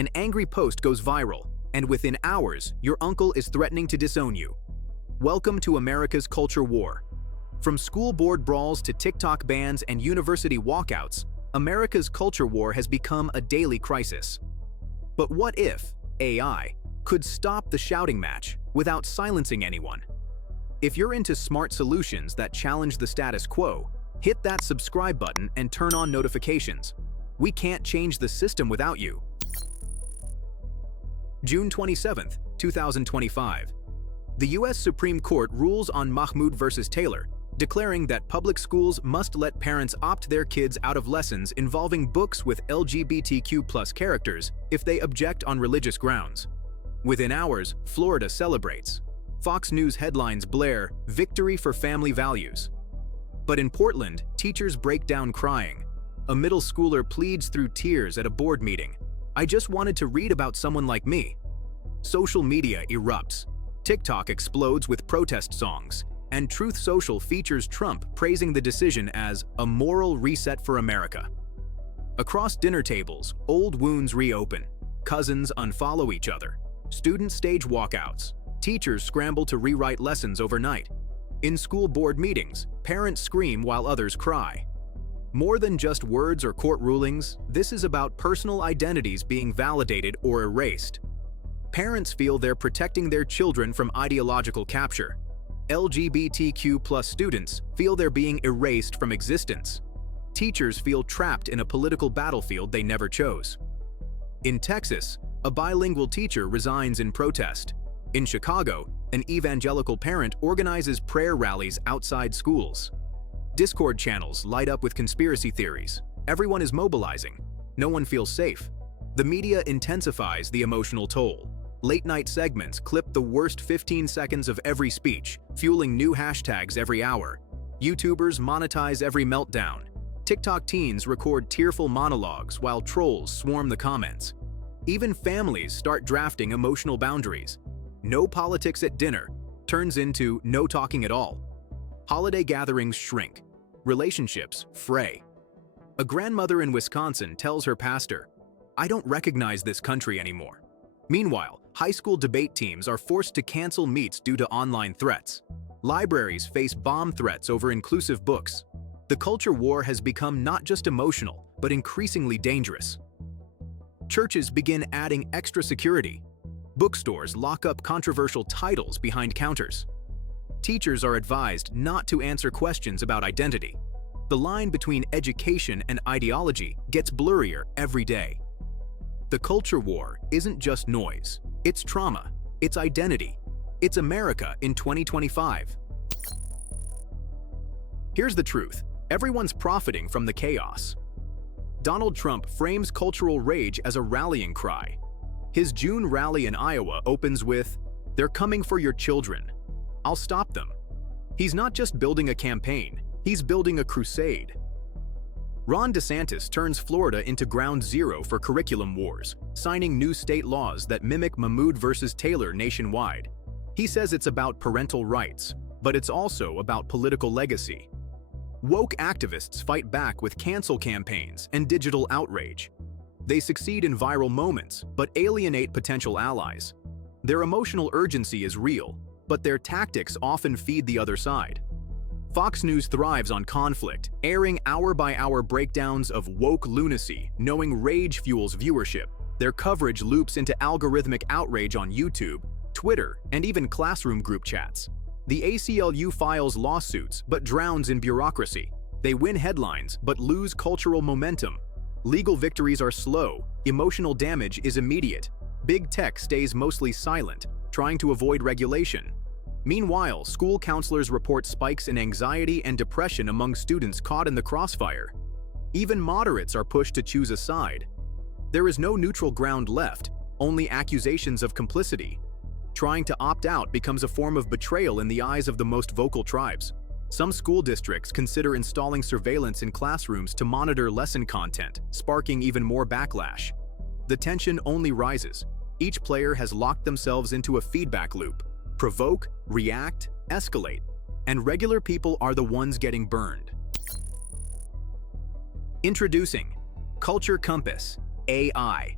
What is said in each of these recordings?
An angry post goes viral, and within hours, your uncle is threatening to disown you. Welcome to America's culture war. From school board brawls to TikTok bans and university walkouts, America's culture war has become a daily crisis. But what if AI could stop the shouting match without silencing anyone? If you're into smart solutions that challenge the status quo, hit that subscribe button and turn on notifications. We can't change the system without you. June 27, 2025. The U.S. Supreme Court rules on Mahmoud versus Taylor, declaring that public schools must let parents opt their kids out of lessons involving books with LGBTQ+ characters if they object on religious grounds. Within hours, Florida celebrates. Fox News headlines blare, "Victory for family values." But in Portland, teachers break down crying. A middle schooler pleads through tears at a board meeting. "I just wanted to read about someone like me." Social media erupts. TikTok explodes with protest songs, and Truth Social features Trump praising the decision as a moral reset for America. Across dinner tables, old wounds reopen. Cousins unfollow each other. Students stage walkouts. Teachers scramble to rewrite lessons overnight. In school board meetings, parents scream while others cry. More than just words or court rulings, this is about personal identities being validated or erased. Parents feel they're protecting their children from ideological capture. LGBTQ+ students feel they're being erased from existence. Teachers feel trapped in a political battlefield they never chose. In Texas, a bilingual teacher resigns in protest. In Chicago, an evangelical parent organizes prayer rallies outside schools. Discord channels light up with conspiracy theories. Everyone is mobilizing. No one feels safe. The media intensifies the emotional toll. Late-night segments clip the worst 15 seconds of every speech, fueling new hashtags every hour. YouTubers monetize every meltdown. TikTok teens record tearful monologues while trolls swarm the comments. Even families start drafting emotional boundaries. No politics at dinner turns into no talking at all. Holiday gatherings shrink. Relationships fray. A grandmother in Wisconsin tells her pastor, "I don't recognize this country anymore." Meanwhile, high school debate teams are forced to cancel meets due to online threats. Libraries face bomb threats over inclusive books. The culture war has become not just emotional, but increasingly dangerous. Churches begin adding extra security. Bookstores lock up controversial titles behind counters. Teachers are advised not to answer questions about identity. The line between education and ideology gets blurrier every day. The culture war isn't just noise. It's trauma. It's identity. It's America in 2025. Here's the truth. Everyone's profiting from the chaos. Donald Trump frames cultural rage as a rallying cry. His June rally in Iowa opens with, "They're coming for your children. I'll stop them." He's not just building a campaign, he's building a crusade. Ron DeSantis turns Florida into ground zero for curriculum wars, signing new state laws that mimic Mahmoud versus Taylor nationwide. He says it's about parental rights, but it's also about political legacy. Woke activists fight back with cancel campaigns and digital outrage. They succeed in viral moments, but alienate potential allies. Their emotional urgency is real, but their tactics often feed the other side. Fox News thrives on conflict, airing hour-by-hour breakdowns of woke lunacy, knowing rage fuels viewership. Their coverage loops into algorithmic outrage on YouTube, Twitter, and even classroom group chats. The ACLU files lawsuits but drowns in bureaucracy. They win headlines but lose cultural momentum. Legal victories are slow, emotional damage is immediate. Big tech stays mostly silent, trying to avoid regulation. Meanwhile, school counselors report spikes in anxiety and depression among students caught in the crossfire. Even moderates are pushed to choose a side. There is no neutral ground left, only accusations of complicity. Trying to opt out becomes a form of betrayal in the eyes of the most vocal tribes. Some school districts consider installing surveillance in classrooms to monitor lesson content, sparking even more backlash. The tension only rises. Each player has locked themselves into a feedback loop. Provoke, react, escalate, and regular people are the ones getting burned. Introducing Culture Compass, AI.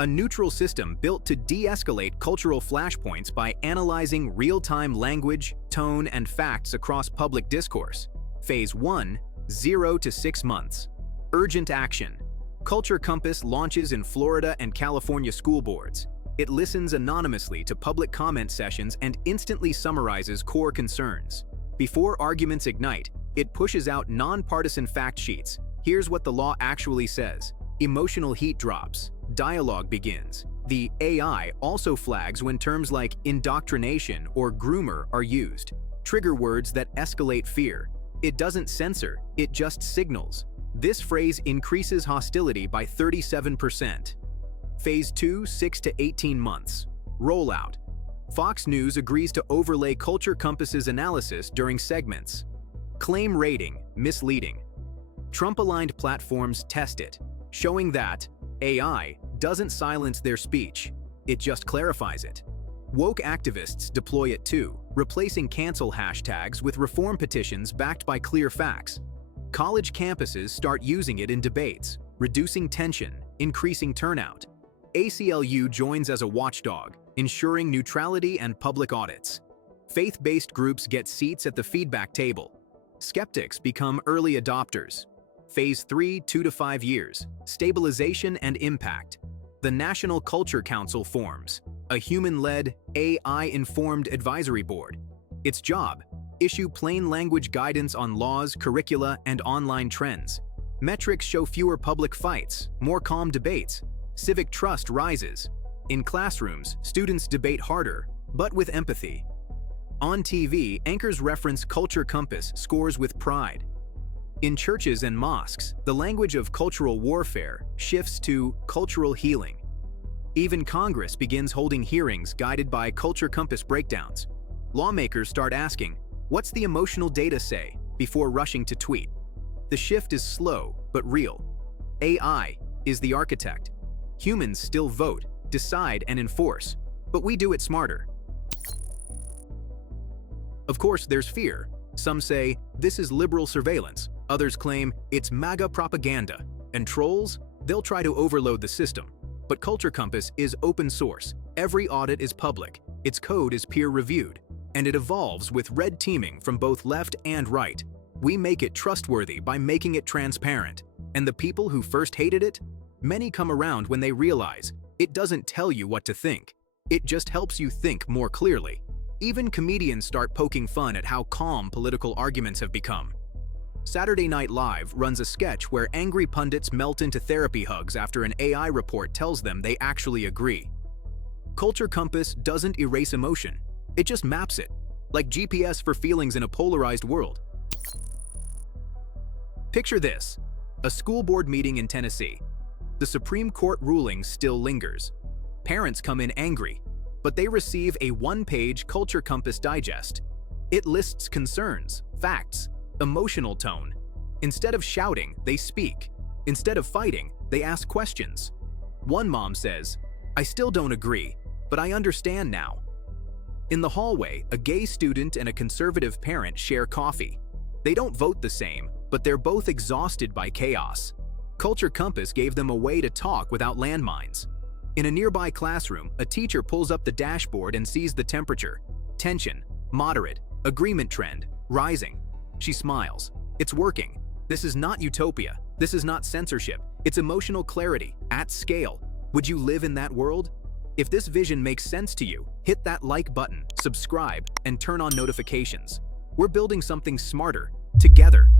a neutral system built to de-escalate cultural flashpoints by analyzing real-time language, tone, and facts across public discourse. Phase 1, 0 to 6 months. Urgent action. Culture Compass launches in Florida and California school boards. It listens anonymously to public comment sessions and instantly summarizes core concerns. Before arguments ignite, it pushes out non-partisan fact sheets. Here's what the law actually says. Emotional heat drops. Dialogue begins. The AI also flags when terms like indoctrination or groomer are used, trigger words that escalate fear. It doesn't censor, it just signals. This phrase increases hostility by 37%. Phase 2, 6 to 18 months. Rollout. Fox News agrees to overlay Culture Compass's analysis during segments. Claim rating, misleading. Trump-aligned platforms test it, showing that AI doesn't silence their speech, it just clarifies it. Woke activists deploy it too, replacing cancel hashtags with reform petitions backed by clear facts. College campuses start using it in debates, reducing tension, increasing turnout. ACLU joins as a watchdog, ensuring neutrality and public audits. Faith-based groups get seats at the feedback table. Skeptics become early adopters. Phase 3, 2 to 5 years. Stabilization and impact. The National Culture Council forms, a human-led, AI-informed advisory board. Its job: issue plain language guidance on laws, curricula, and online trends. Metrics show fewer public fights, more calm debates. Civic trust rises. In classrooms, students debate harder, but with empathy. On TV, anchors reference Culture Compass scores with pride. In churches and mosques, the language of cultural warfare shifts to cultural healing. Even Congress begins holding hearings guided by Culture Compass breakdowns. Lawmakers start asking, "What's the emotional data say?" before rushing to tweet. The shift is slow but real. AI is the architect. Humans still vote, decide, and enforce, but we do it smarter. Of course, there's fear. Some say, this is liberal surveillance. Others claim it's MAGA propaganda. And trolls? They'll try to overload the system. But Culture Compass is open source. Every audit is public. Its code is peer-reviewed. And it evolves with red teaming from both left and right. We make it trustworthy by making it transparent. And the people who first hated it? Many come around when they realize it doesn't tell you what to think. It just helps you think more clearly. Even comedians start poking fun at how calm political arguments have become. Saturday Night Live runs a sketch where angry pundits melt into therapy hugs after an AI report tells them they actually agree. Culture Compass doesn't erase emotion. It just maps it, like GPS for feelings in a polarized world. Picture this: a school board meeting in Tennessee. The Supreme Court ruling still lingers. Parents come in angry, but they receive a one-page Culture Compass digest. It lists concerns, facts, emotional tone. Instead of shouting, they speak. Instead of fighting, they ask questions. One mom says, "I still don't agree, but I understand now." In the hallway, a gay student and a conservative parent share coffee. They don't vote the same, but they're both exhausted by chaos. Culture Compass gave them a way to talk without landmines. In a nearby classroom, a teacher pulls up the dashboard and sees the temperature. Tension, moderate, agreement trend, rising. She smiles. It's working. This is not utopia. This is not censorship. It's emotional clarity, at scale. Would you live in that world? If this vision makes sense to you, hit that like button, subscribe, and turn on notifications. We're building something smarter, together.